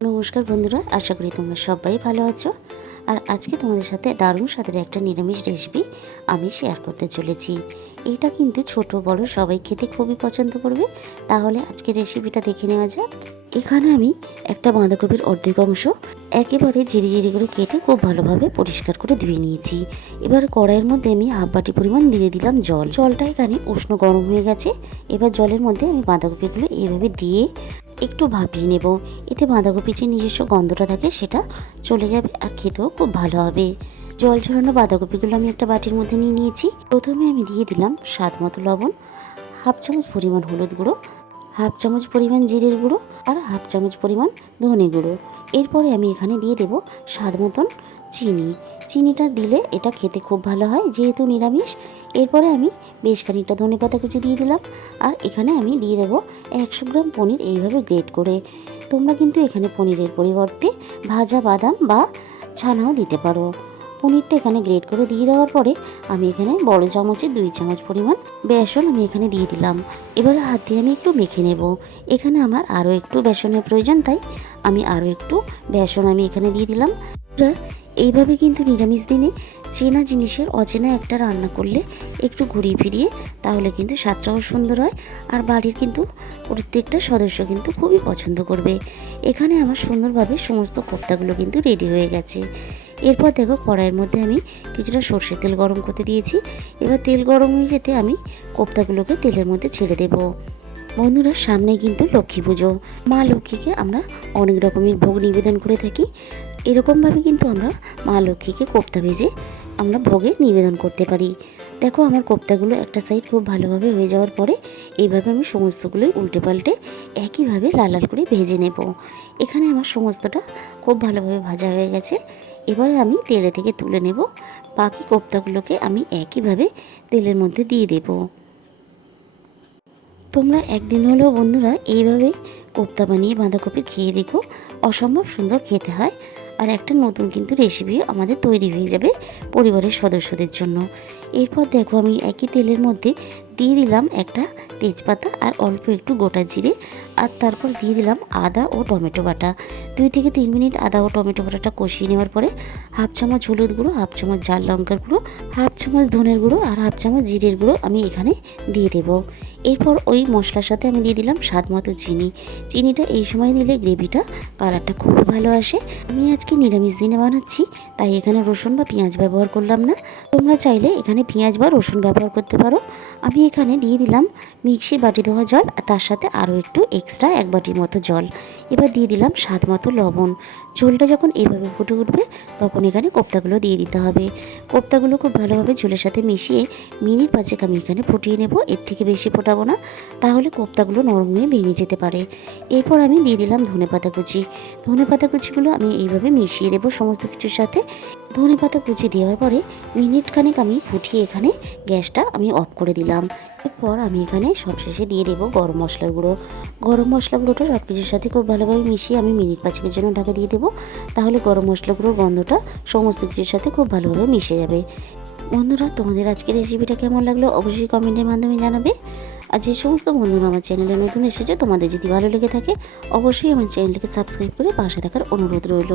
নমস্কার বন্ধুরা, আশা করি তোমরা সবাই ভালো আছো। আর আজকে তোমাদের সাথে দারুণ স্বাদের একটা নিরামিষ রেসিপি আমি শেয়ার করতে চলেছি। এটা কিন্তু ছোট বড় সবাই খেতে খুবই পছন্দ করবে। তাহলে আজকে রেসিপিটা দেখে নেওয়া যাক। এখানে আমি একটা বাঁধাকপির অর্ধেক অংশ একেবারে ঝিরি করে কেটে খুব ভালোভাবে পরিষ্কার করে ধুয়ে নিয়েছি। এবার কড়াইয়ের মধ্যে আমি হাফ বাটি পরিমাণ দিয়ে দিলাম জল। জলটা এখানে উষ্ণ গরম হয়ে গেছে। এবার জলের মধ্যে আমি বাঁধাকপিগুলো এইভাবে দিয়ে একটু ভাপিয়ে নেব। এতে বাঁধাকপির যে নিজস্ব গন্ধটা থাকে সেটা চলে যাবে আর খেতেও খুব ভালো হবে। জল ঝরানো বাঁধাকপিগুলো আমি একটা বাটির মধ্যে নিয়ে নিয়েছি। প্রথমে আমি দিয়ে দিলাম স্বাদ মতো লবণ, হাফ চামচ পরিমাণ হলুদ গুঁড়ো, হাফ চামচ পরিমাণ জিরের গুঁড়ো আর হাফ চামচ পরিমাণ ধনে গুঁড়ো। এরপরে আমি এখানে দিয়ে দেব স্বাদ মতন চিনি। চিনিটা দিলে এটা খেতে খুব ভালো হয় যেহেতু নিরামিষ। এরপরে আমি বেশ খানিকটা ধনেপাতা কুচি দিয়ে দিলাম। আর এখানে আমি দিয়ে দেবো 100 গ্রাম পনির এইভাবে গ্রেট করে। তোমরা কিন্তু এখানে পনিরের পরিবর্তে ভাজা বাদাম বা ছানাও দিতে পারো। পনিরটা এখানে গ্রেট করে দিয়ে দেওয়ার পরে আমি এখানে বড় চামচে 2 চামচ পরিমাণ বেসন আমি এখানে দিয়ে দিলাম। এবারে হাত দিয়ে আমি একটু মেখে নেব। এখানে আমার আরও একটু বেসনের প্রয়োজন, তাই আমি আরও একটু বেসন আমি এখানে দিয়ে দিলাম। এইভাবে কিন্তু নিরামিষ দিনে চেনা জিনিসের অচেনা একটা রান্না করলে একটু ঘুরিয়ে ফিরিয়ে তাহলে কিন্তু স্বাদটাও সুন্দর হয়। আর বাড়ির কিন্তু প্রত্যেকটা সদস্য কিন্তু খুবই পছন্দ করবে। এখানে আমার সুন্দরভাবে সমস্ত কোপ্তাগুলো কিন্তু রেডি হয়ে গেছে। এরপর দেখো কড়াইয়ের মধ্যে আমি কিছুটা সর্ষের তেল গরম করতে দিয়েছি। এবার তেল গরম হয়ে যেতে আমি কোপ্তাগুলোকে তেলের মধ্যে ছেড়ে দেব। বন্ধুরা, সামনে কিন্তু লক্ষ্মী পুজো। মা লক্ষ্মীকে আমরা অনেক রকমের ভোগ নিবেদন করে থাকি। এরকমভাবে কিন্তু আমরা মা লক্ষ্মীকে কোপ্তা ভেজে আমরা ভোগে নিবেদন করতে পারি। দেখো আমার কোপ্তাগুলো একটা সাইড খুব ভালোভাবে হয়ে যাওয়ার পরে এইভাবে আমি সমস্তগুলোই উল্টে পাল্টে একইভাবে লাল লাল করে ভেজে নেব। এখানে আমার সমস্তটা খুব ভালোভাবে ভাজা হয়ে গেছে। এবারে আমি তেলে থেকে তুলে নেব। বাকি কোপ্তাগুলোকে আমি একইভাবে তেলের মধ্যে দিয়ে দেব। তোমরা একদিন হলেও বন্ধুরা এইভাবে কোপ্তা বানিয়ে বাঁধাকপি খেয়ে দেখো, অসম্ভব সুন্দর খেতে হয়। আর একটা নতুন কিন্তু রেসিপি আমাদের তৈরি হয়ে যাবে পরিবারের সদস্যদের জন্য। এরপর দেখো আমি একই তেলের মধ্যে দিয়ে দিলাম একটা তেজপাতা আর অল্প একটু গোটা জিরে। আর তারপর দিয়ে দিলাম আদা ও টমেটো বাটা। 2 থেকে 3 মিনিট আদা ও টমেটো বাটাটা কষিয়ে নেওয়ার পরে হাফ চামচ হলুদ গুঁড়ো, হাফ চামচ ঝাল লঙ্কার গুঁড়ো, হাফ চামচ ধনের গুঁড়ো আর হাফ চামচ জিরের গুঁড়ো আমি এখানে দিয়ে দেবো। এরপর ওই মশলার সাথে আমি দিয়ে দিলাম স্বাদ মতো চিনি। চিনিটা এই সময় দিলে গ্রেভিটা কালারটা খুবই ভালো আসে। আমি আজকে নিরামিষ দিনে বানাচ্ছি, তাই এখানে রসুন বা পেঁয়াজ ব্যবহার করলাম না। তোমরা চাইলে এখানে পেঁয়াজ বা রসুন ব্যবহার করতে পারো। আমি এখানে দিয়ে দিলাম মিক্সির বাটি ধোয়া জল, আর তার সাথে আরও একটু এক্সট্রা 1 বাটির মতো জল। এবার দিয়ে দিলাম স্বাদ মতো লবণ। ঝোলটা যখন এইভাবে ফুটে উঠবে তখন এখানে কোপ্তাগুলো দিয়ে দিতে হবে। কোপ্তাগুলো খুব ভালোভাবে ঝোলের সাথে মিশিয়ে মিনিট 5 আমি এখানে ফুটিয়ে নেব। এর থেকে বেশি ফোটাবো না, তাহলে কোপ্তাগুলো নরম হয়ে ভেঙে যেতে পারে। এরপর আমি দিয়ে দিলাম ধনেপাতা কুচি। ধনেপাতা কুচিগুলো আমি এইভাবে মিশিয়ে দেবো সমস্ত কিছুর সাথে। ধনেপাতা কুচি দেওয়ার পরে মিনিট খানেক আমি ফুটিয়ে এখানে গ্যাসটা আমি অফ করে দিলাম। এরপর আমি এখানে সবশেষে দিয়ে দেবো গরম মশলার গুঁড়ো। গরম মশলা গুঁড়োটা সব কিছুর সাথে খুব ভালোভাবে মিশিয়ে আমি মিনিট 5 জন্য ঢাকা দিয়ে দেবো। তাহলে গরম মশলা গুঁড়োর গন্ধটা সমস্ত কিছুর সাথে খুব ভালোভাবে মিশে যাবে। বন্ধুরা, তোমাদের আজকের রেসিপিটা কেমন লাগলো অবশ্যই কমেন্টের মাধ্যমে জানাবে। আর যে সমস্ত বন্ধুরা আমার চ্যানেলে নতুন এসেছে, তোমাদের যদি ভালো লেগে থাকে অবশ্যই আমার চ্যানেলটিকে সাবস্ক্রাইব করে পাশে থাকার অনুরোধ রইল।